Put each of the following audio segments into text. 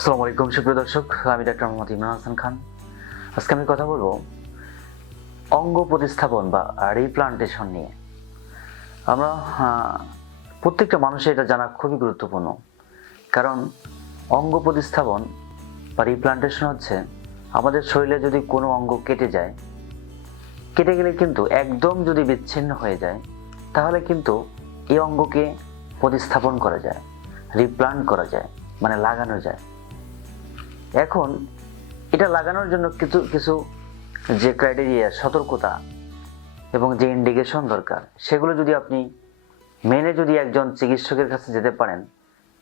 আসসালামু আলাইকুম, সুপ্রিয় দর্শক। আমি ডাক্তার মোহাম্মদ ইমরান হাসান খান। আজকে আমি কথা বলব অঙ্গ প্রতিস্থাপন বা রিপ্লান্টেশন নিয়ে। আমরা প্রত্যেকটা মানুষের এটা জানা খুবই গুরুত্বপূর্ণ। কারণ অঙ্গ প্রতিস্থাপন বা রিপ্লান্টেশন হচ্ছে আমাদের শরীরে যদি কোনো অঙ্গ কেটে যায়, কেটে গেলে কিন্তু একদম যদি বিচ্ছিন্ন হয়ে যায়, তাহলে কিন্তু এই অঙ্গকে প্রতিস্থাপন করা যায় রিপ্লান্ট করা যায় মানে লাগানো যায়। এখন এটা লাগানোর জন্য কিছু কিছু যে ক্রাইটেরিয়া সতর্কতা এবং যে ইন্ডিকেশন দরকার, সেগুলো যদি আপনি মেনে যদি একজন চিকিৎসকের কাছে যেতে পারেন,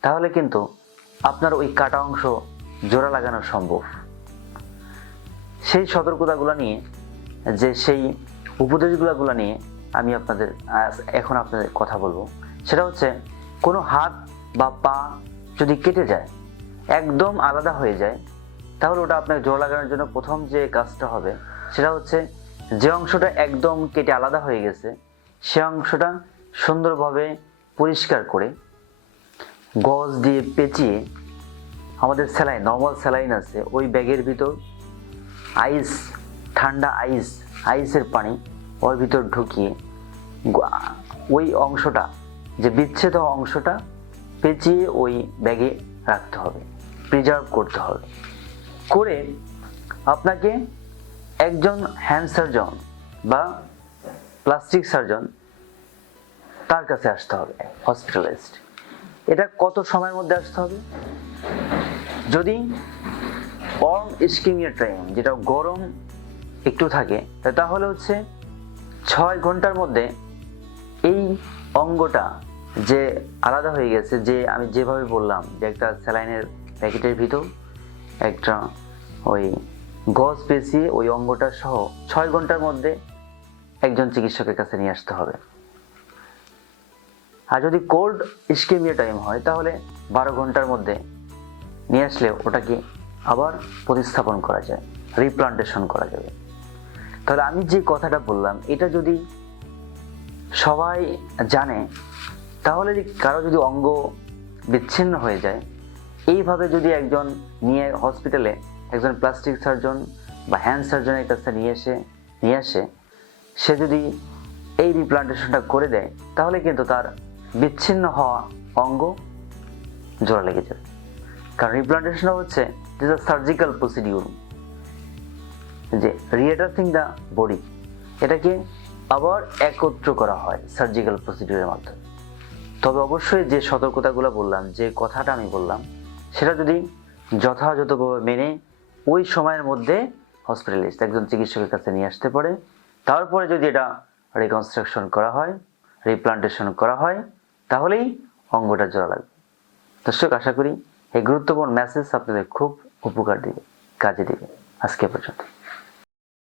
তাহলে কিন্তু আপনার ওই কাটা অংশ জোড়া লাগানো সম্ভব। সেই সতর্কতাগুলো নিয়ে, যে সেই উপদেশগুলোগুলো নিয়ে আমি আপনাদের এখন আপনাদের কথা বলব। সেটা হচ্ছে, কোনো হাত বা পা যদি কেটে যায় একদম আলাদা হয়ে যায়, তাহলে ওটা আপনার জোড়া লাগানোর জন্য প্রথম যে কাজটা হবে, সেটা হচ্ছে যে অংশটা একদম কেটে আলাদা হয়ে গেছে, সে অংশটা সুন্দরভাবে পরিষ্কার করে গজ দিয়ে পেঁচিয়ে আমাদের স্যালাইন নর্মাল স্যালাইন আছে, ওই ব্যাগের ভিতর আইস ঠান্ডা আইস আইসের পানি ওর ভিতর ঢুকিয়ে ওই অংশটা, যে বিচ্ছেদ অংশটা পেঁচিয়ে ওই ব্যাগে রাখতে হবে। প্রিজার্ভ করতে হবে। করে আপনাকে একজন হ্যান্ড সার্জন বা প্লাস্টিক সার্জন তার কাছে আসতে হবে হসপিটালাইজড এটা কত সময়ের মধ্যে আসতে হবে? যদি ওয়ার্ম স্কিমিয়া টাইম যেটা গরম একটু থাকে তাহলে হচ্ছে ছয় ঘণ্টার মধ্যে এই অঙ্গটা যে আলাদা হয়ে গেছে, যে আমি যেভাবে বললাম যে একটা স্যালাইনের প্যাকেটের ভিতর একটা ওই গজ পেঁচিয়ে ওই অঙ্গটা সহ ছয় ঘণ্টার মধ্যে একজন চিকিৎসকের কাছে নিয়ে আসতে হবে। আর যদি কোল্ড স্কিমিয়া টাইম হয়, তাহলে বারো ঘণ্টার মধ্যে নিয়ে আসলে ওটাকে আবার প্রতিস্থাপন করা যায় রিপ্লান্টেশন করা যাবে। তাহলে আমি যে কথাটা বললাম, এটা যদি সবাই জানে, তাহলে কারও যদি অঙ্গ বিচ্ছিন্ন হয়ে যায় এইভাবে যদি একজন নিয়ে হসপিটালে একজন প্লাস্টিক সার্জন বা হ্যান্ড সার্জনের কাছে নিয়ে এসে, নিয়ে আসে, সে যদি এই রিপ্লান্টেশনটা করে দেয়, তাহলে কিন্তু তার বিচ্ছিন্ন হওয়া অঙ্গ জোড়া লেগে যাবে। কারণ রিপ্লান্টেশনটা হচ্ছে আ সার্জিক্যাল প্রসিডিউর যে রিঅ্যাটাচিং দ্য বডি এটাকে আবার একত্র করা হয় সার্জিক্যাল প্রসিডিউরের মাধ্যমে। তবে অবশ্যই যে সতর্কতাগুলো বললাম, যে কথাটা আমি বললাম সেটা যদি যথাযথভাবে মেনে ওই সময়ের মধ্যে হসপিটালিস্ট একজন চিকিৎসকের কাছে নিয়ে আসতে পারে। তারপরে যদি এটা রিকনস্ট্রাকশন করা হয় রিপ্লান্টেশন করা হয়, তাহলেই অঙ্গটা জোড়া লাগবে। দর্শক, আশা করি এই গুরুত্বপূর্ণ মেসেজ আপনাদের খুব উপকার দিবে, কাজে দিবে। আজকে পর্যন্ত